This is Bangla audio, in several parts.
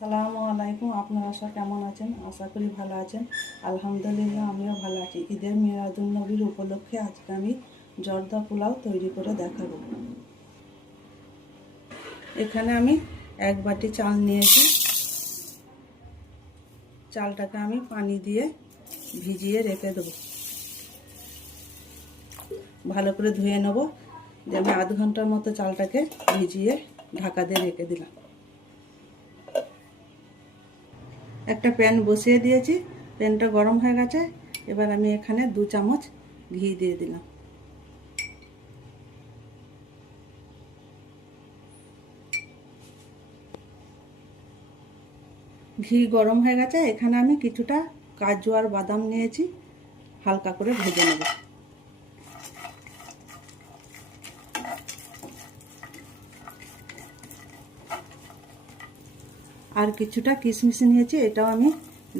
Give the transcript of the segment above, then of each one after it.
আসসালামু আলাইকুম। আপনারা সব কেমন আছেন? আশা করি ভালো আছেন। আলহামদুলিল্লাহ আমিও ভালো আছি। ঈদের মিলাদুন্নবীর উপলক্ষে আজকে আমি জর্দা পোলাও তৈরি করে দেখাবো। এখানে আমি 1 বাটি চাল নিয়েছি। চালটাকে আমি পানি দিয়ে ভিজিয়ে রেখে দেবো, ভালো করে ধুয়ে নেব। যে আমি আধ ঘন্টার মতো চালটাকে ভিজিয়ে ঢাকা দিয়ে রেখে দিলাম। একটা প্যান বসিয়ে দিয়েছি, প্যানটা গরম হয়ে গেছে। এবার আমি এখানে 2 চামচ ঘি দিয়ে দিলাম। ঘি গরম হয়ে গেছে, এখানে আমি কিছুটা কাজু আর বাদাম নিয়েছি, হালকা করে ভেজে নেব। আর কিছুটা কিশমিশ নিয়েছি, এটাও আমি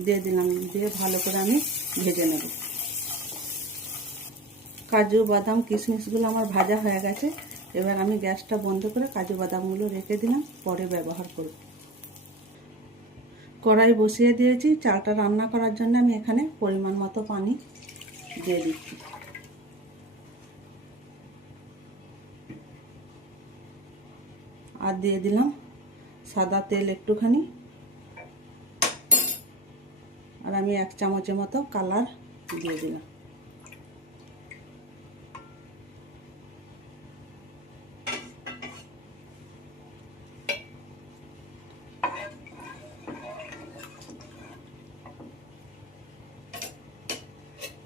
দিয়ে দিলাম। দিয়ে ভালো করে আমি ভেজে নেব। কাজু বাদাম কিশমিশগুলো আমার ভাজা হয়ে গেছে। এবার আমি গ্যাসটা বন্ধ করে কাজু বাদামগুলো রেখে দিলাম, পরে ব্যবহার করব। কড়াই বসিয়ে দিয়েছি। চালটা রান্না করার জন্য আমি এখানে পরিমাণ মতো পানি দিয়ে দিচ্ছি। আর দিয়ে দিলাম সাদা তেল একটুখানি। আর আমি 1 চামচের মতো কালার দিয়ে দিলাম।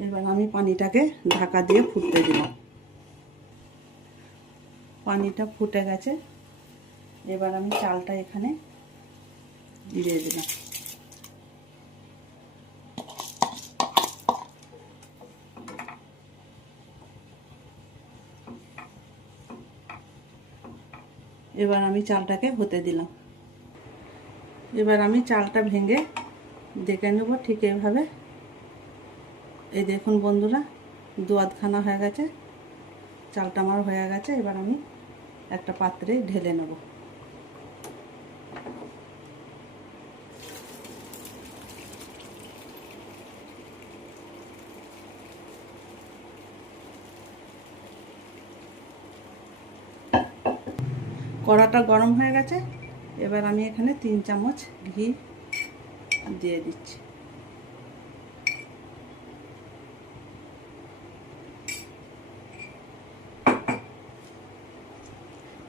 এবার আমি পানিটাকে ঢাকা দিয়ে ফুটতে দিলাম। পানিটা ফুটে গেছে। এবার আমি চালটা এখানে দিয়ে দিলাম। এবার আমি চালটাকে হতে দিলাম। এবার আমি চালটা ভেঙে দেখে নেব ঠিক এইভাবে। এই দেখুন বন্ধুরা, 2 আধখানা হয়ে গেছে। চালটা আমার হয়ে গেছে। এবার আমি একটা পাত্রে ঢেলে নেব। কড়াটা গরম হয়ে গেছে। এবার আমি এখানে 3 চামচ ঘি দিয়ে দিচ্ছি।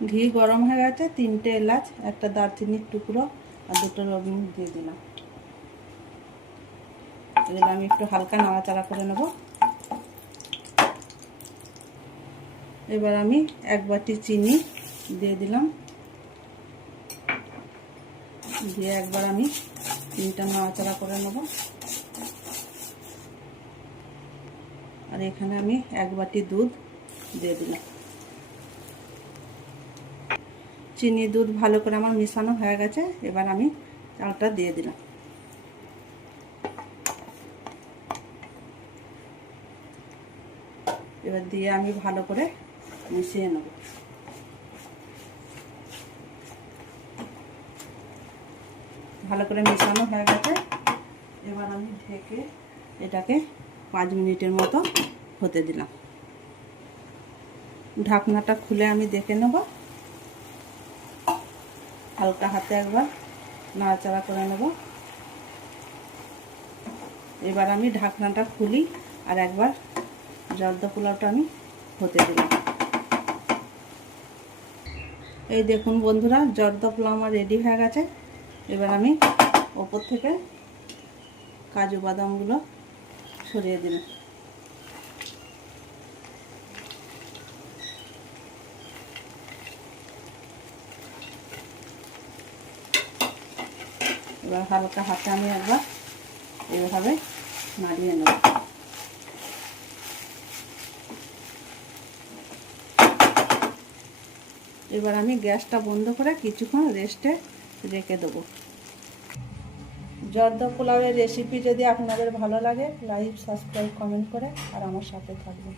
ঘি গরম হয়ে গেছে। 3টে এলাচ, একটা দারচিনির টুকরো আর 2টো লবঙ্গ দিয়ে দিলাম। এবার আমি একটু হালকা নাড়াচাড়া করে নেব। এবার আমি 1 বাটি চিনি দিয়ে দিলাম। দিয়ে একবার আমি চিনিটা নাড়াচাড়া করে নেব। আর এখানে আমি 1 বাটি দুধ দিয়ে দিলাম। চিনি দুধ ভালো করে আমার মিশানো হয়ে গেছে। এবার আমি চালটা দিয়ে দিলাম। এবার দিয়ে আমি ভালো করে মিশিয়ে নেব। ভালো করে মিশানো হয়ে গেছে। এবার আমি ঢেকে এটাকে 5 মিনিটের মতো হতে দিলাম। ঢাকনাটা খুলে আমি দেখে নেব। হালকা হাতে একবার নাড়াচাড়া করে নেব। এবার আমি ঢাকনাটা খুলি আর একবার জর্দা পোলাওটা আমি হতে দিলাম। এই দেখুন বন্ধুরা, জর্দা পোলাও আমার রেডি হয়ে গেছে। এবার আমি ওপর থেকে কাজু বাদামগুলো ছড়িয়ে দিলাম। এবার হালকা হাতে আমি একবার এইভাবে নাড়িয়ে নেব। এবার আমি গ্যাসটা বন্ধ করে কিছুক্ষণ রেস্টে রেখে দেবো। জর্দা পোলাওয়ের রেসিপি যদি আপনাদের ভালো লাগে, লাইক, সাবস্ক্রাইব, কমেন্ট করে আর আমার সাথে থাকবেন।